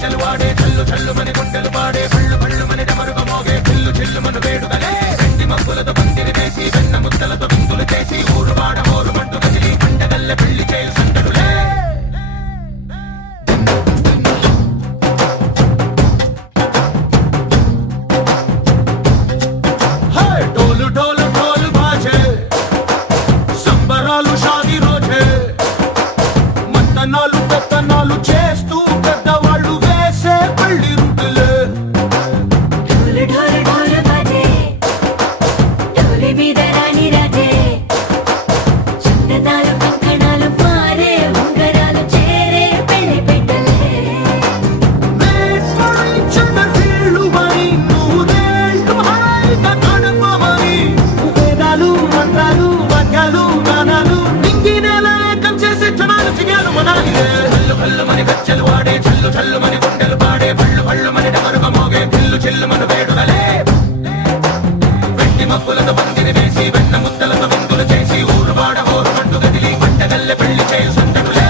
గచ్చలు వాడే చల్లు చల్లు మని గుండెలు పాడే పళ్ళు పళ్ళు మని డమరుగ మోగే చిల్లు చిల్లు మను వేడుదలే వెండి మబ్బులతో పందిరి వేసి వెన్న ముద్దలతో విందులు చేసి ఊరు వాడ హోరు మంటు కదిలి పండగల్లె పెళ్లి చేయు సందడులే చేస్తూ పెద్దవాళ్ళు వేసే పళ్ళి రుటులే ఢోలు ఢోలు ఢోలు బాజే ఢోలి మీద రాణి రాజే చందనాలు కంకణాలు మారే ఉంగరాలు చేరే పెళ్లి పెట్టలే చంద్రవీళ్ళు మై నూరేళ్ళు హాయిగా గడపమని వేదాలు మంత్రాలు వాక్యాలు గానాలు నింగి నేల ఏకం చేసి జనాలు చిగాలు మనాలి పళ్ళు మని గచ్చలు వాడే చల్లు చల్లు మని గుండెలు పాడే పళ్ళు పళ్ళు మని డమరుగ మోగే చిల్లు చిల్లు మను వేడుదలే వెండి మబ్బులతో పందిరి వేసి వెన్న ముద్దలతో విందులు చేసి ఊరు వాడ హోరు మంటు గదిలి పండగల్లె పెళ్లి చేయు సందడులే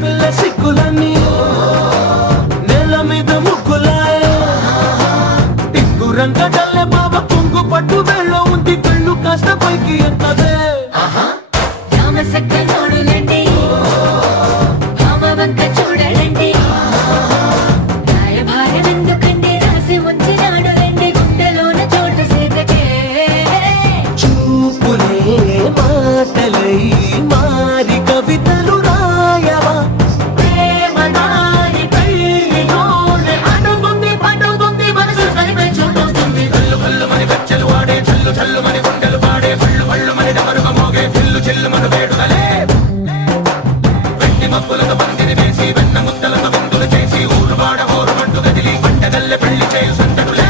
పిల్ల సిక్కులన్నీ నేల మీద ముగ్గులాయ టింగు రంగ డల్లె బాబ కొంగు పట్టు వెళ్ళో ఉంది కళ్ళు కాస్త పైకి ఎత్తదే రామసక్కనోడులండి రామవంక చూడలండి రాయభారం ఎందుకండి రాసి ఉంచినాడులండి గుండెలోన చోటు సేదకే చూపులే మాటలై మారి కవితలు చల్లు మని గుండెలు పాడే పళ్ళు పళ్ళు మని డమరుగ మోగే చిల్లు చిల్లు మను వేడుదలే వెండి మబ్బులతో పందిరి వేసి వెన్న ముద్దలతో విందులు చేసి ఊరు వాడ హోరు మంటు గదిలి పండగల్లె పెళ్లి చేయు సందడులే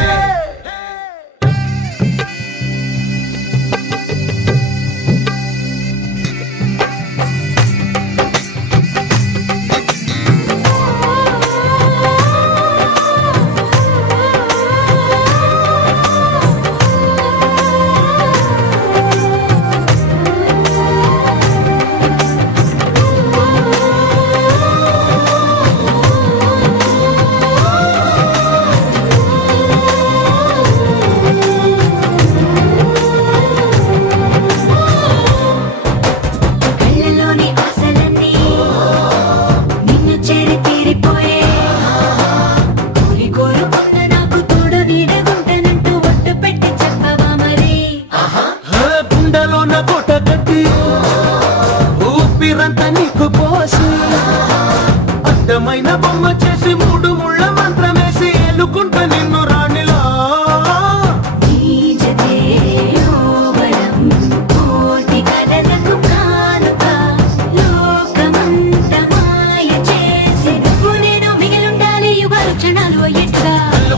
అందమైన బొమ్మ చేసి మూడు ముళ్ళ మంత్రమేసి ఎల్లుకుంటా నిన్ను రాణిలా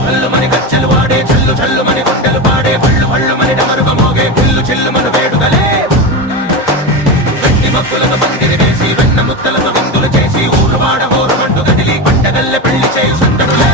పళ్ళు మని గచ్చలు వాడే చల్లు చల్లు మని గుండెలు పాడే పళ్ళు పళ్ళు మని డమరుగ మోగే చిల్లు చిల్లు మను వేడుదలే వెండి మబ్బులతో పందిరి వేసి వెన్న ముద్దలతో విందులు చేసి ఊరు వాడ హోరు మంటు గదిలి పండగల్లె పెళ్లి చేయు సందడులే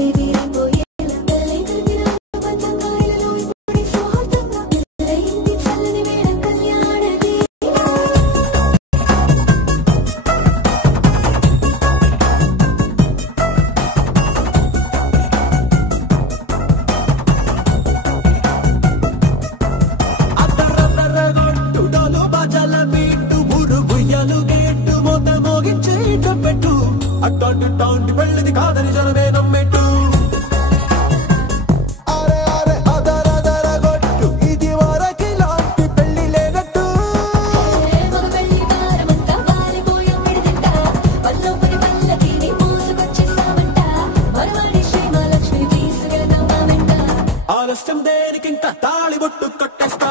Baby, మోత మోగించే పెట్టు అట్టాంటి పెళ్ళిది కాదని జనమే నమ్మెట్టు ఆలస్యం దేనికి ఇంకా తాళిబొట్టు కట్టేస్తా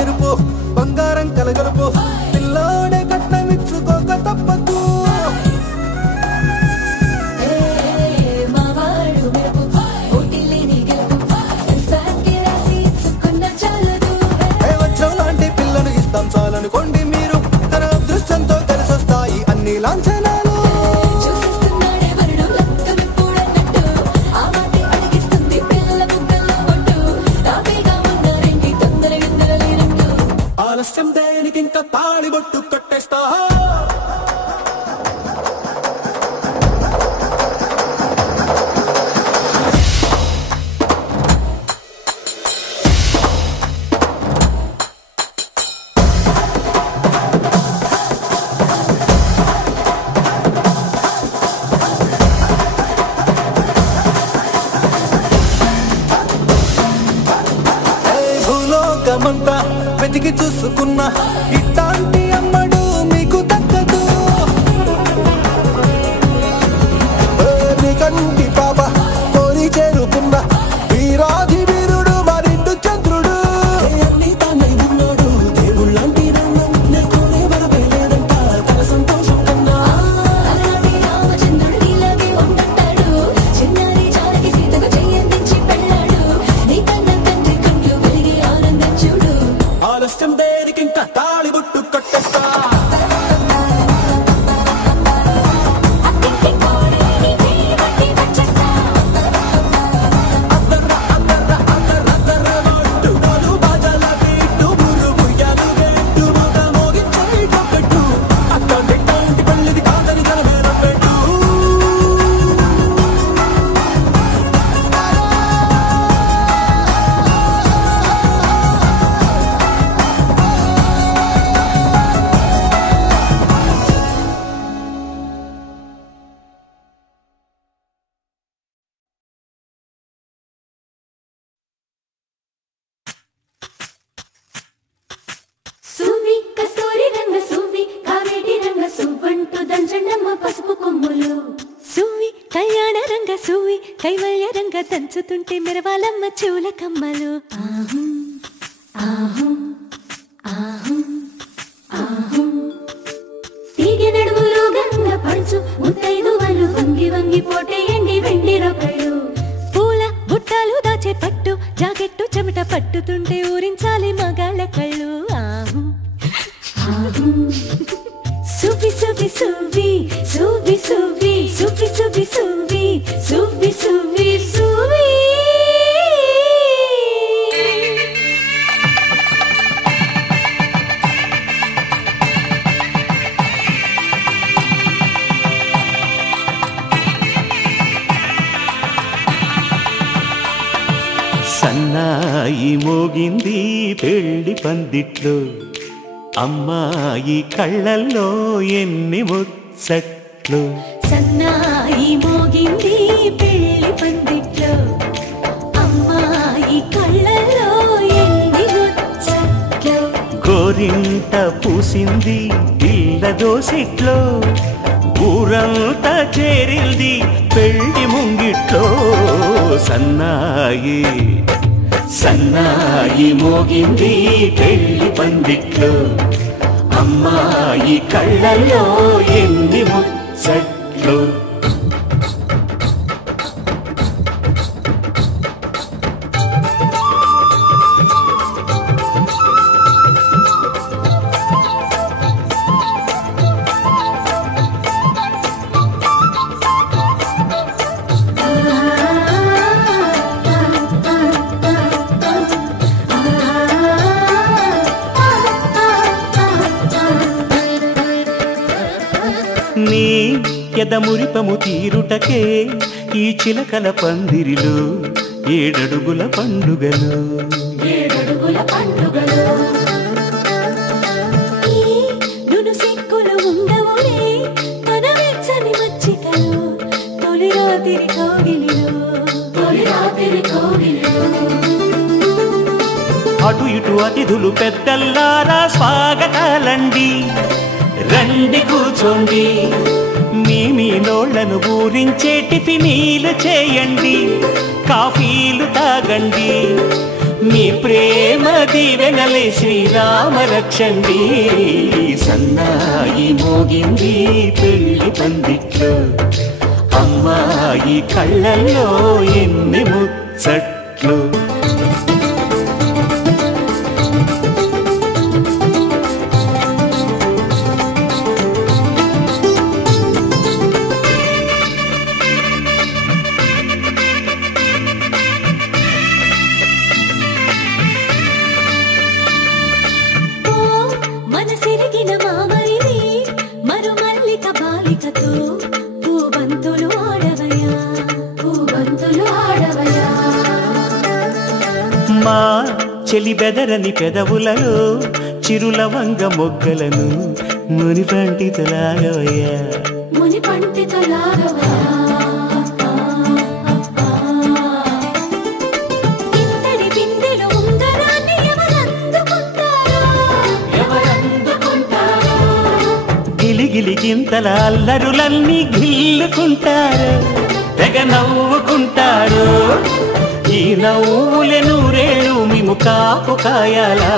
ఎరుపు బంగారం కలగలుపు పిల్లోడే కట్నమిచ్చుకోక తప్పదు వచ్చం లాంటి పిల్లను ఇస్తాం చాలనుకోండి మీరు తన అదృష్టంతో కలిసొస్తాయి అన్ని లాంఛనాలు ఆలస్యం దేనికి ఇంకా తాళిబొట్టు కట్టేస్తా భూలోకమంతా వెతికి చూసుకున్నా ఇట్లాంటి అమ్మడు మీకు దక్కదు కంటి పాప కోరి చేరుకున్న వీరాధి వీరుడు మరిండు చంద్రుడు అన్ని తానై ఉన్నాడు దేవుళ్ళంటి కోరే వరవే లేదంట తన సంతోషం కన్నా రామచంద్రుడు ఇలాగే ఉండంటాడు చిన్నారి జానకి సీతకు చెయ్యందించి పెళ్ళాడు నీ కన్న తండ్రి కళ్ళు వెలిగి ఆనందం చూడు ఆలస్యం దేనికి ఇంకా తాళిబొట్టు కట్టేస్తా పసుపు కొమ్ములు సువి కళ్యాణ రంగ సువి కైవల్య రంగ దంచుతుంటే మెరవాలమ్మ చెవుల కమ్మలు తీగ నడుములు గంగ పడుచు ముత్తైదువలు వంగి వంగి పోటేయండి వెండి రొకళ్ళు పూల బుట్టాలు దాచే పట్టు జాకెట్టు చెమట పట్టుతుంటే ఊరించాలి మగాళ్ళ కళ్ళు సువి సువి సువి సువి సువి సువి సువి సువి సువి సువి సువి సన్నాయి మోగింది పెళ్లి పందిట్లో అమ్మాయి కళ్ళల్లో ఎన్ని ముచ్చట్లు సన్నాయి మోగింది పెళ్లి పందిట్లో అమ్మాయి కళ్ళల్లో ఎన్ని ముచ్చట్లు గోరింట పూసింది పిల్ల దోసిట్లో ఊరంతా చేరింది పెళ్లి ముంగిట్లో సన్నాయి సన్నాయి మోగింది పెళ్లి పందిట్లో అమ్మాయి కళ్ళల్లో ఎన్ని ముచ్చట్లు నీ ఎదమురిపము తీరుటకే ఈ చిలకల పందిరిలో ఏడడుగుల పండుగలు నును సిక్కులు ఉండవులే తన వెచ్చని మచ్చికలు తొలి రాత్రి కోగిలిలో అటు ఇటు అతిథులు పెద్దల్లారా స్వాగతాలండి రండి కూర్చోండి మీ నోళ్లను ఊరించే టిఫినీలు చేయండి కాఫీలు తాగండి మీ ప్రేమ దీవెనలే శ్రీరామ రక్షండి సన్నాయి మోగింది పెళ్లి పందిట్లో అమ్మాయి కళ్ళల్లో ఎన్ని ముచ్చట్లు మా చెలి బెదరని పెదవులలో చిరులవంగ మొగ్గలను మునిపంటితలాగవయ్యా గిలిగింతల అల్లరులన్నీ గిల్లుకుంటారు తెగ నవ్వుకుంటారు ఈ నవ్వులే నూరేళ్ళు మేము కాపు కాయాలా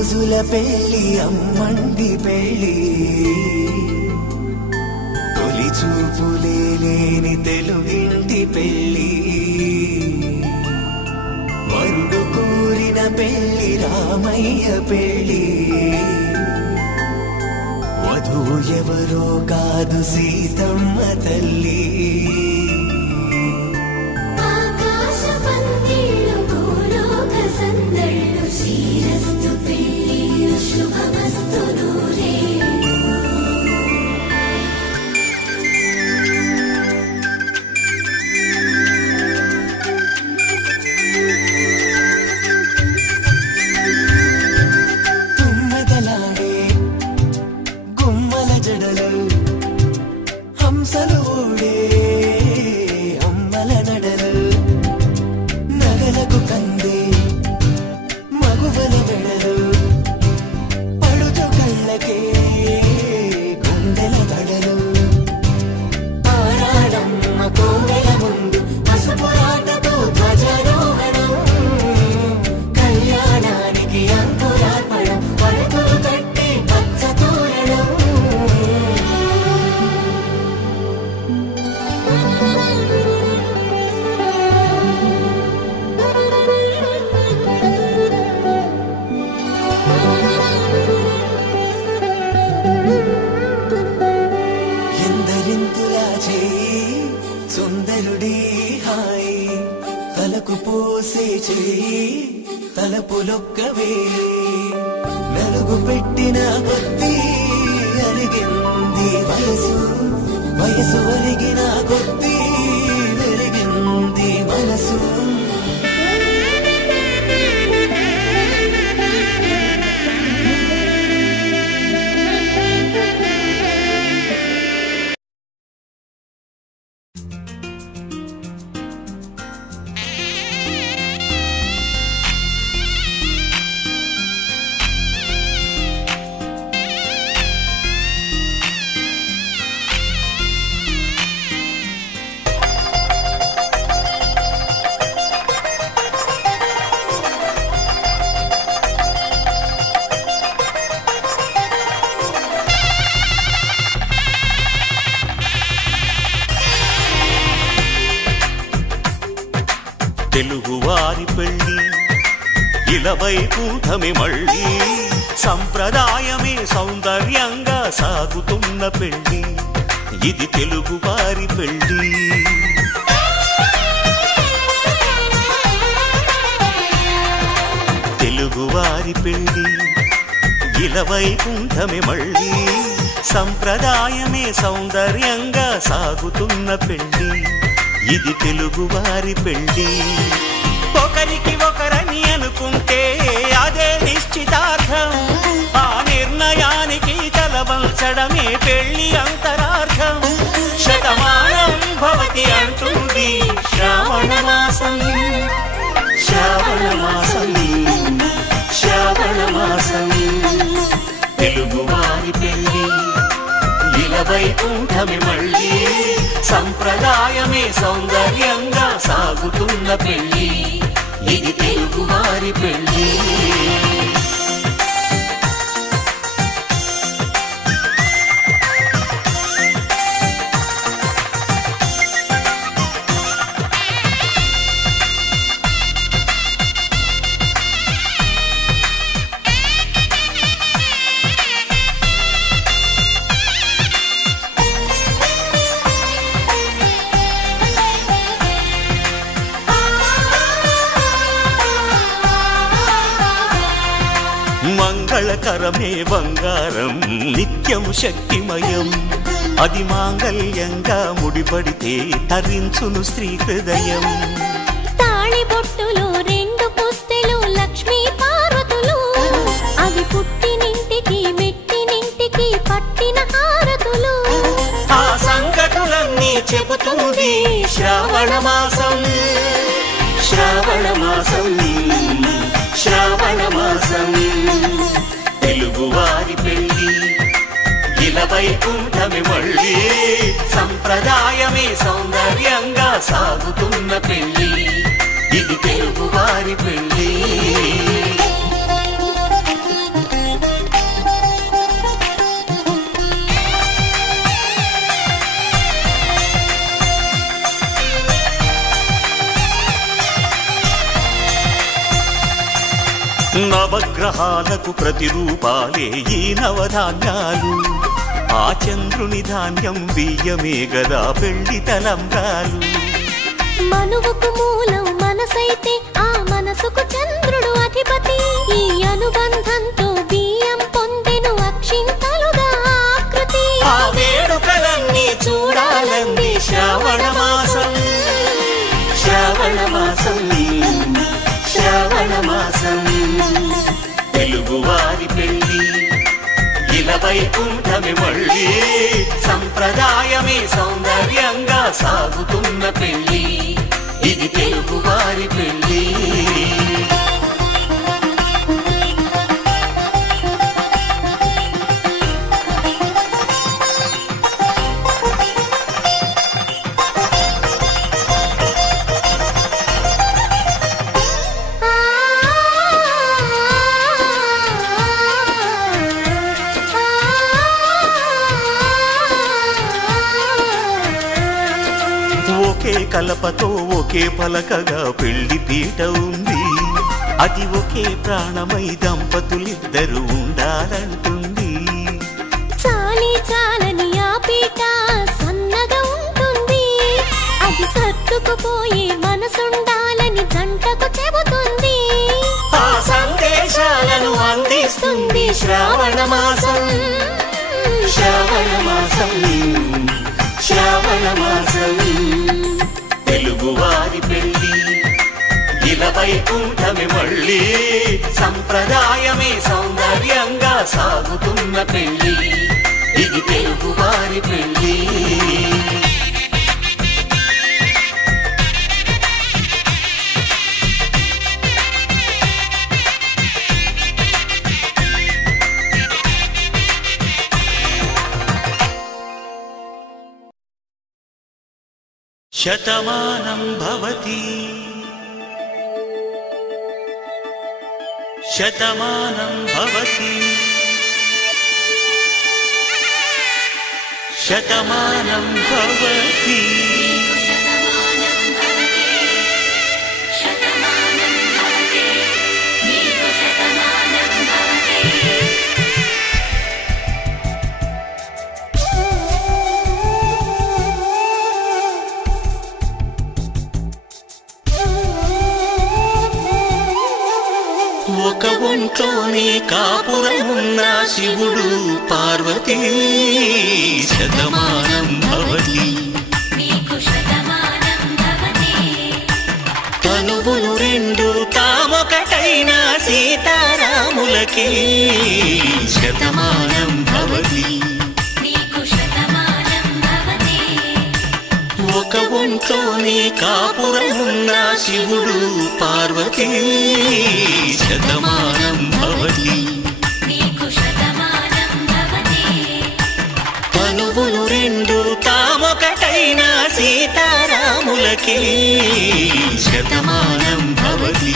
రోజుల పెళ్లి అమ్మండి పెళ్లి తొలి చూపులే లేని తెలుగింటి పెళ్లి వరుడు కోరిన పెళ్లి రామయ్య పెళ్లి వధువు ఎవరో కాదు సీతమ్మ తల్లి తలపులొక్కవే నలుగు పెట్టిన కొద్దీ అలిగింది వయసు అలిగిన కొద్దీ వెలిగింది మనసు తెలుగువారి పెళ్ళి ఇలవైకుంఠమే మళ్ళీ సంప్రదాయమే సౌందర్యంగా సాగుతున్న పెళ్ళి ఇది తెలుగువారి పెళ్ళి తెలుగువారి పెళ్ళి ఇలవైకుంఠమే మళ్ళీ సంప్రదాయమే సౌందర్యంగా సాగుతున్న పెళ్ళి ఇది తెలుగువారి పెళ్ళి ఒకరికి ఒకరని అనుకుంటే అదే నిశ్చితార్థం ఆ నిర్ణయానికి తలవంచడమే పెళ్ళి అంతరార్థం శతమానం భవతి అంటుంది శ్రావణ మాసం శ్రావణ మాసం శ్రావణ మాసం తెలుగువారి పెళ్ళి ఇలవైకుంఠమే మళ్ళీ సంప్రదాయమే సౌందర్యంగా సాగుతున్న పెళ్ళి ఇది తెలుగువారి పెళ్ళి మంగళకరమే బంగారం నిత్యం శక్తిమయం అది మాంగళ్యంగా ముడిపడితే తరించును స్త్రీ హృదయం తాళి బొట్టులో రెండు పుస్తెలు లక్ష్మీ పార్వతులు అవి పుట్టినింటికి మెట్టినింటికి పట్టిన హారతులు ఆ సంకటులన్నీ చెబుతుంది శ్రావణ మాసం శ్రావణ మాసం శ్రావణ మాసం తెలుగువారి పెళ్ళి ఇలవైకుంఠమే మళ్ళీ సంప్రదాయమే సౌందర్యంగా సాగుతున్న పెళ్ళి ఇది తెలుగువారి పెళ్ళి నవగ్రహాలకు ప్రతిరూపాలే ఈ నవధాన్యాలు ఆ చంద్రుని ధాన్యం బియ్యమే గదా పెళ్లి తలంబ్రాలు మనువుకు మూలం మనసైతే ఆ మనసుకు చంద్రుడు అధిపతి ఈ అనుబంధంతో బియ్యం పొందెను అక్షింతలుగా ఆకృతి ఆ వేడుకలన్నీ చూడాలంది శ్రావణ మాసం శ్రావణ మాసం శ్రావణ మాసం తెలుగువారి పెళ్ళి ఇలవైకుంఠమే మళ్ళీ సంప్రదాయమే సౌందర్యంగా సాగుతున్న పెళ్ళి ఇది తెలుగువారి పెళ్ళి ఒకే కలపతో ఒకే పలకగా పెళ్లి పీట ఉంది అది ఒకే ప్రాణమై దంపతులిద్దరూ ఉండాలంటుంది చాలి చాలని ఆ పీట సన్నగా ఉంటుంది అది సర్దుకుపోయే మనసుండాలని జంటకు చెబుతుంది ఆ సందేశాలను అందిస్తుంది శ్రావణ మాసం శ్రావణ మాసం శ్రావణ మాసం తెలుగువారి పెళ్ళి ఇలవైకుంఠమే మళ్ళీ సంప్రదాయమే సౌందర్యంగా సాగుతున్న పెళ్ళి ఇది తెలుగువారి పెళ్ళి శతమానం భవతి శతమానం భవతి శతమానం భవతి శివుడు పార్వతీ శతమానం భవతి తనువులు రెండు తామొకటైన సీతారాములకి శతమానం భవతి ఒక ఒంట్లోనే కాపురమున్న శివుడు పార్వతీ శతమానం భవతి తనువులు రెండు తామొకటైన సీతారాములకి శతమానం భవతి